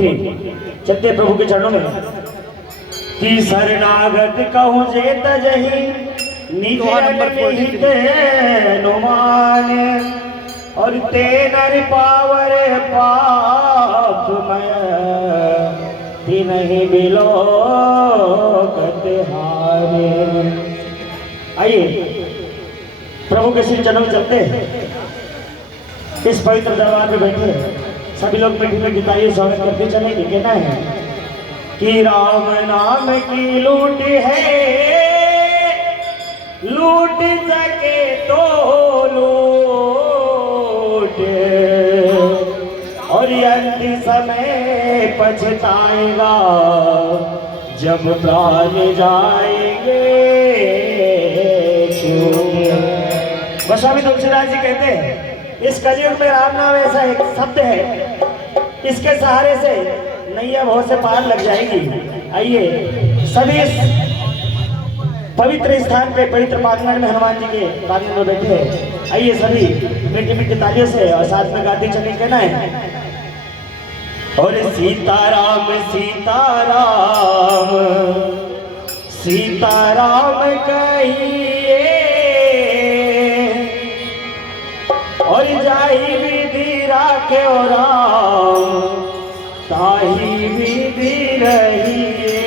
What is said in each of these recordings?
मीठी। चलते प्रभु के चरणों में कि शरणागत कहूँ जे तजहि निज निहित अनुमान और ते नर पावर पापमय नहीं बिलोकत हारे। आइए प्रभु के श्री चरणों में चलते हैं। इस पवित्र दरबार में बैठे सभी लोग मीठी मीठी तालियों स्वागत करते चलेंगे। कहना है कि राम नाम की लूट है, लूट सके तो लूट और अंतिम समय पछताएगा जब प्राण जाएंगे छूटे। गोस्वामी तुलसीदास जी कहते हैं इस कलयुग में राम नाम ऐसा एक शब्द है, इसके सहारे से नैया बहुत से पार लग जाएगी। आइए सभी इस पवित्र स्थान पे पवित्र प्रांगण में हनुमान जी के प्रांगण में बैठे हैं। आइए सभी मीठी मीठी तालियों से और साथ में गाते चले। कहना है और सीताराम सीताराम सीताराम कहिए और जाहि विधि राखे राम ताहि विधि रहिए।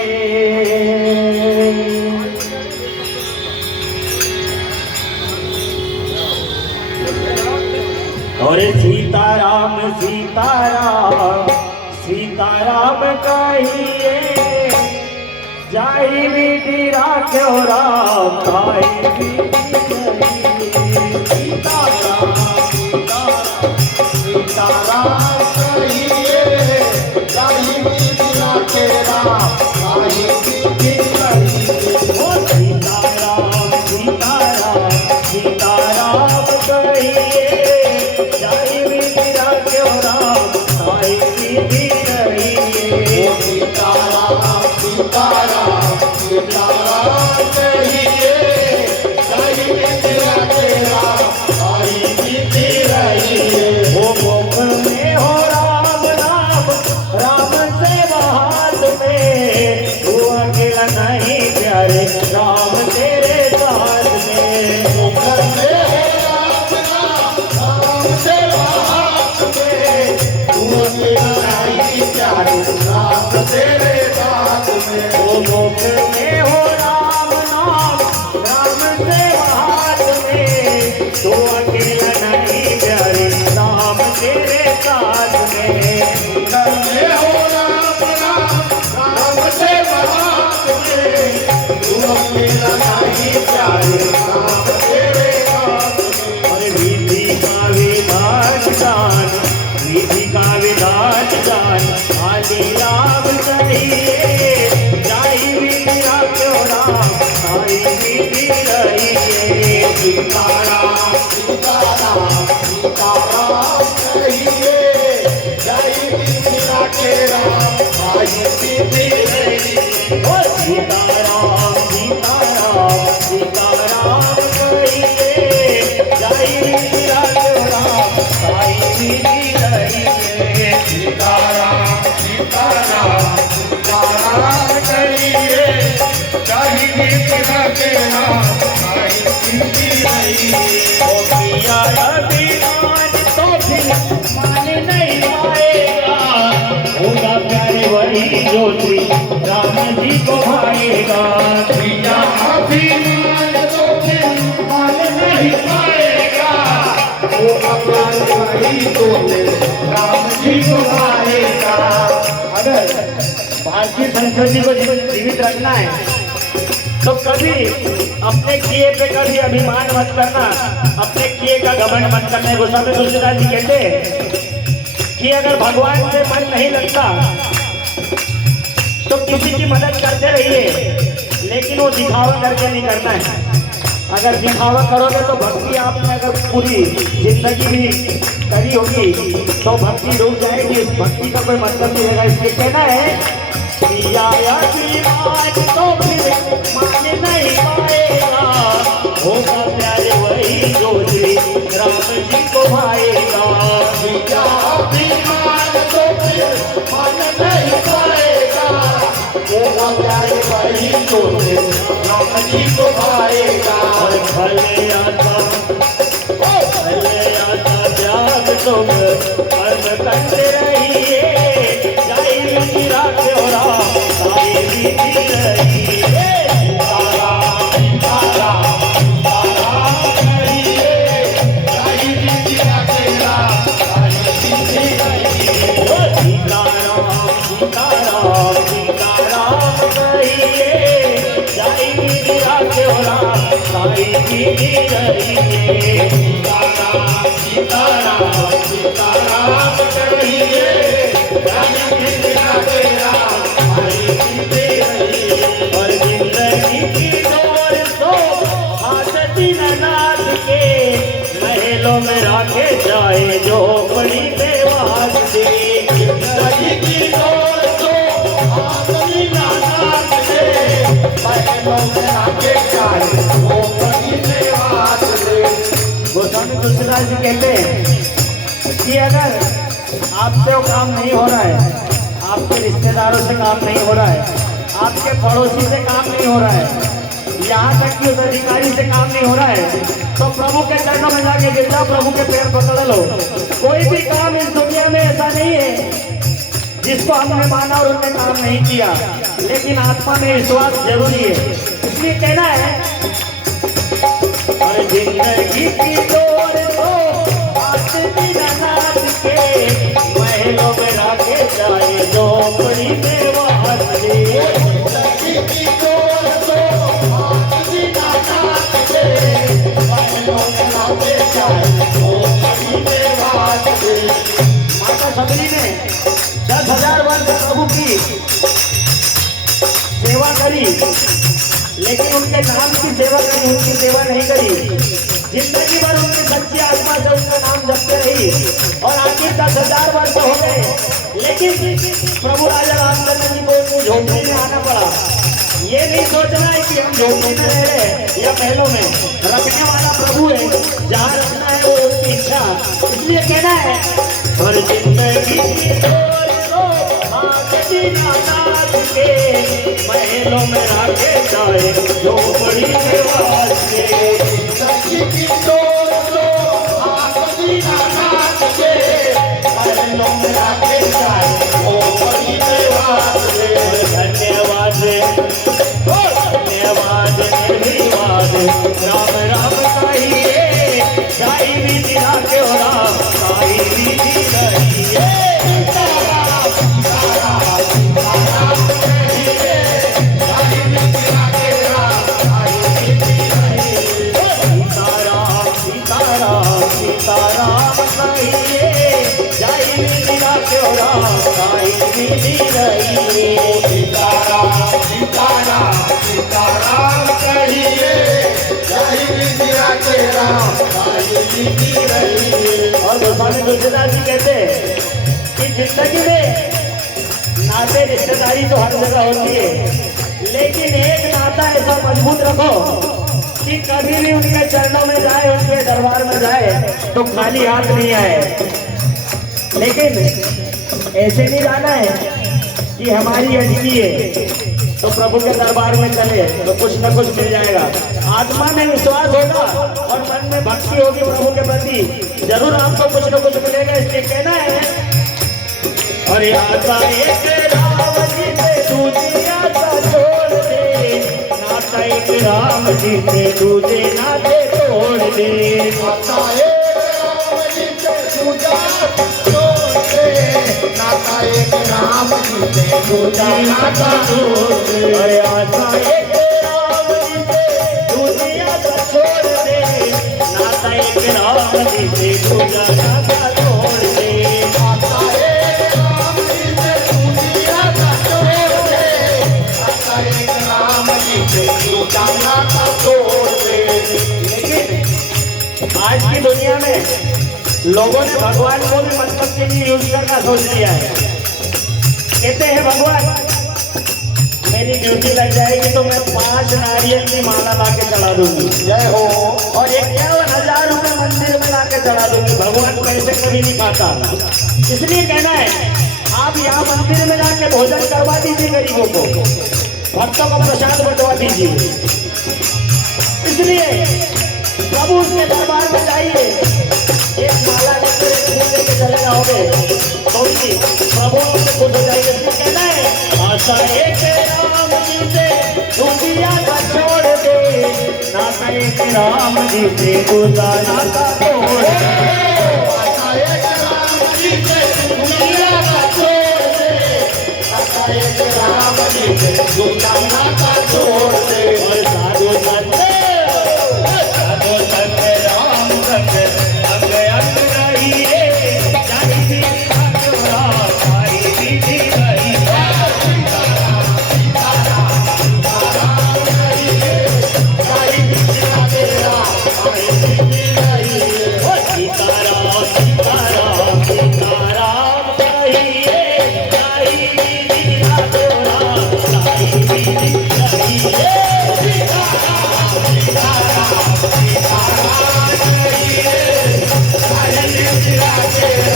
और सीताराम सीताराम सीताराम कहिए जाहि विधि राखे राम ताहि विधि रहिए। सीताराम सीताराम कहिए जाहि विधि राखे राम ताहि विधि रहिए। ओ सीताराम सीताराम सीताराम कहिए जाहि विधि राखे राम ताहि विधि रहिए। सीताराम सीताराम सीताराम कहिए जाहि विधि राखे राम ताहि विधि रहिए। ओ मुख में हो राम नाम राम से हाथ में तू अकेला नहीं प्यारे राम तेरे साथ में। मुख में हो राम नाम राम से हाथ में तू अकेला नहीं प्यारे राम तेरे साथ में। ओ मुख में हो राम नाम राम से हाथ में तू अकेला नहीं प्यारे राम तेरे साथ में। मुख में हो राम नाम राम से हाथ में तू अकेला नहीं प्यारे राम तेरे साथ में। और विधि का विधान जान विधि का विधान जान आदि राम कहिए जाहि विधि राखे राम ताहि विधि रहिए। सीताराम सीताराम सीताराम कहिए जाहि विधि राखे राम ताहि विधि रहिए। ओ सीताराम सीताराम सीताराम कहिए जाहि विधि राखे राम ताहि विधि रहिए। सीताराम सीताराम सीताराम कहिए जाहि विधि राखे राम ताहि विधि रहिए। ओ पिया अभिमान तो फिर मान नहीं पाएगा, होगा प्यारे वही जो श्री राम जी को भाएगा। पिया अभिमान तो फिर मान नहीं पाएगा, होगा प्यारे वही जो श्री राम जी को भाएगा। अगर भारतीय संस्कृति को जीवित रखना है तो कभी अपने किए पे कभी अभिमान मत करना, अपने किए का घमंड मत करना। गोस्वामी तुलसीदास जी कहते हैं कि अगर भगवान से मन नहीं लगता तो किसी की मदद करते रहिए, लेकिन वो दिखावा करके नहीं करना है। अगर दिखावा करोगे तो भक्ति आपने अगर पूरी जिंदगी भी करी होगी तो भक्ति रुक जाएगी, इस भक्ति का कोई मतलब नहीं रहेगा। इसलिए कहना है तो फिर मान नहीं पाएगा, होगा प्यारे वही जो श्री राम जी को भाएगा। तो फिर मान तेरा प्यार वही तो राम जी को भाएगा। और भले आता त्याग तुम कर्म करते रहिए, जाई विधि राखे हो राम, जाई विधि रहिए। महलों में राखे जाए जो बड़ी बेवास से, जिंदगी की दौड़ तो आदमी नादान से, महलों में राखे जाए वो बड़ी बेवास से। गोस्वामी तुलसीदास जी कहते हैं कि अगर आपसे वो काम नहीं हो रहा है, आपके रिश्तेदारों से काम नहीं हो रहा है, आपके पड़ोसी से काम नहीं हो रहा है, यहाँ तक कि उस अधिकारी से काम नहीं हो रहा है, तो प्रभु के चरणों में जाके गिर जाओ, प्रभु के पैर पकड़ लो। कोई भी काम इस दुनिया में ऐसा नहीं है जिसको हमने माना और उनने काम नहीं किया, लेकिन आत्मा में विश्वास जरूरी है। इसलिए कहना है और जिंदगी की दौड़ तो आदमी नादान के, महलों में राखे जाए जो बड़ी बेवास से। जिंदगी की दौड़ तो आदमी नादान से, महलों में राखे जाए वो बड़ी बेवास से। माता सबरी ने 10,000 वर्ष प्रभु की सेवा करी, लेकिन उनके नाम की सेवा करी, उनकी सेवा नहीं करी। जिंदगी भर उनकी सच्ची आत्मा से उनका नाम जपते रही और आखिर 10,000 वर्ष हो गए, लेकिन प्रभु राजा रामचंद्र जी को उनको झोपड़ी में आना पड़ा। ये नहीं सोचना है कि हम झोपड़ी में रह रहे हैं या महलों में, रखने वाला प्रभु है, जहाँ रखना है वो उसकी इच्छा। इसलिए कहना है और जिंदगी की दौड़ तो आदमी नादान के, महलों में राखे जाए जो बड़ी बेवास से। जिंदगी की दौड़ तो आदमी नादान के, महलों में राखे जाए वो बड़ी बेवास से। धन्यवाद धन्यवाद निर्विवाद राम राम कहिए, जाई विधि राखे हो राम, जाई विधि रहिए। सीताराम कहिए, जाई विधि राखे हो राम, जाई विधि रहिए। सीताराम सीताराम कहिए, जय विद्या के राम, जय विधि रहिए। और गोस्वामी तुलसीदास जी कहते हैं कि जिंदगी में नाते रिश्तेदारी तो हर जगह होती है, लेकिन एक नाता ऐसा मजबूत रखो कि कभी भी उनके चरणों में जाए, उनके दरबार में जाए तो खाली हाथ नहीं आए। लेकिन ऐसे नहीं जाना है कि हमारी अटकी है तो प्रभु के दरबार में चले तो कुछ न कुछ मिल जाएगा। आत्मा में विश्वास होगा और मन में भक्ति होगी प्रभु के प्रति, जरूर आपको कुछ न कुछ मिलेगा। इसलिए कहना है और आता एक राम जी से दूसरी आता छोड़ दे, नाता एक राम जी से दूसरे नाते तोड़ दे। नाता एक राम जी से दूजा तोड़ दे, नाता एक राम जी से दूजा नाता तोड़ दे। अरे आता एक राम जी से दूसरी आता छोड़ दे, नाता एक राम जी से दूजा नाता तोड़ दे। नाता एक राम जी से दूजा नाता तोड़ दे, नाता एक राम जी से दूजा नाता तोड़ दे। लेकिन आज की दुनिया में लोगों ने भगवान को भी मतलब के लिए यूज करना सोच लिया है। कहते हैं भगवान मेरी ड्यूटी लग जाएगी तो मैं 5 नारियल की माला ला के चढ़ा दूंगी, जय हो। और 51,000 रुपए मंदिर में ला के चढ़ा दूंगी। भगवान पैसे कभी नहीं खाता। इसलिए कहना है आप यहाँ मंदिर में जाके भोजन करवा दीजिए गरीबों को, भक्तों को प्रसाद बंटवा दीजिए। इसलिए प्रभु उसके दरबार में जाइए, एक माला लेकर एक फूल लेके चले जाओगे तो भी प्रभु से खुश हो जाएंगे। इसलिए कहना है आशा एक राम जी से दुनिया का छोड़ दे, नाता एक राम जी से गुजारा का तोड़ दे। आशा एक राम जी से दुनिया का छोड़ दे, आशा एक राम जी से दुनिया का छोड़ दे। और साधु संत राम संत अंग अंग रहिए, चाहे सीता चोरा चाहे सीधी रहिए। ओ सीताराम सीताराम सीताराम कहिए, चाहे सीता चोरा चाहे सीधी रहिए। Yeah.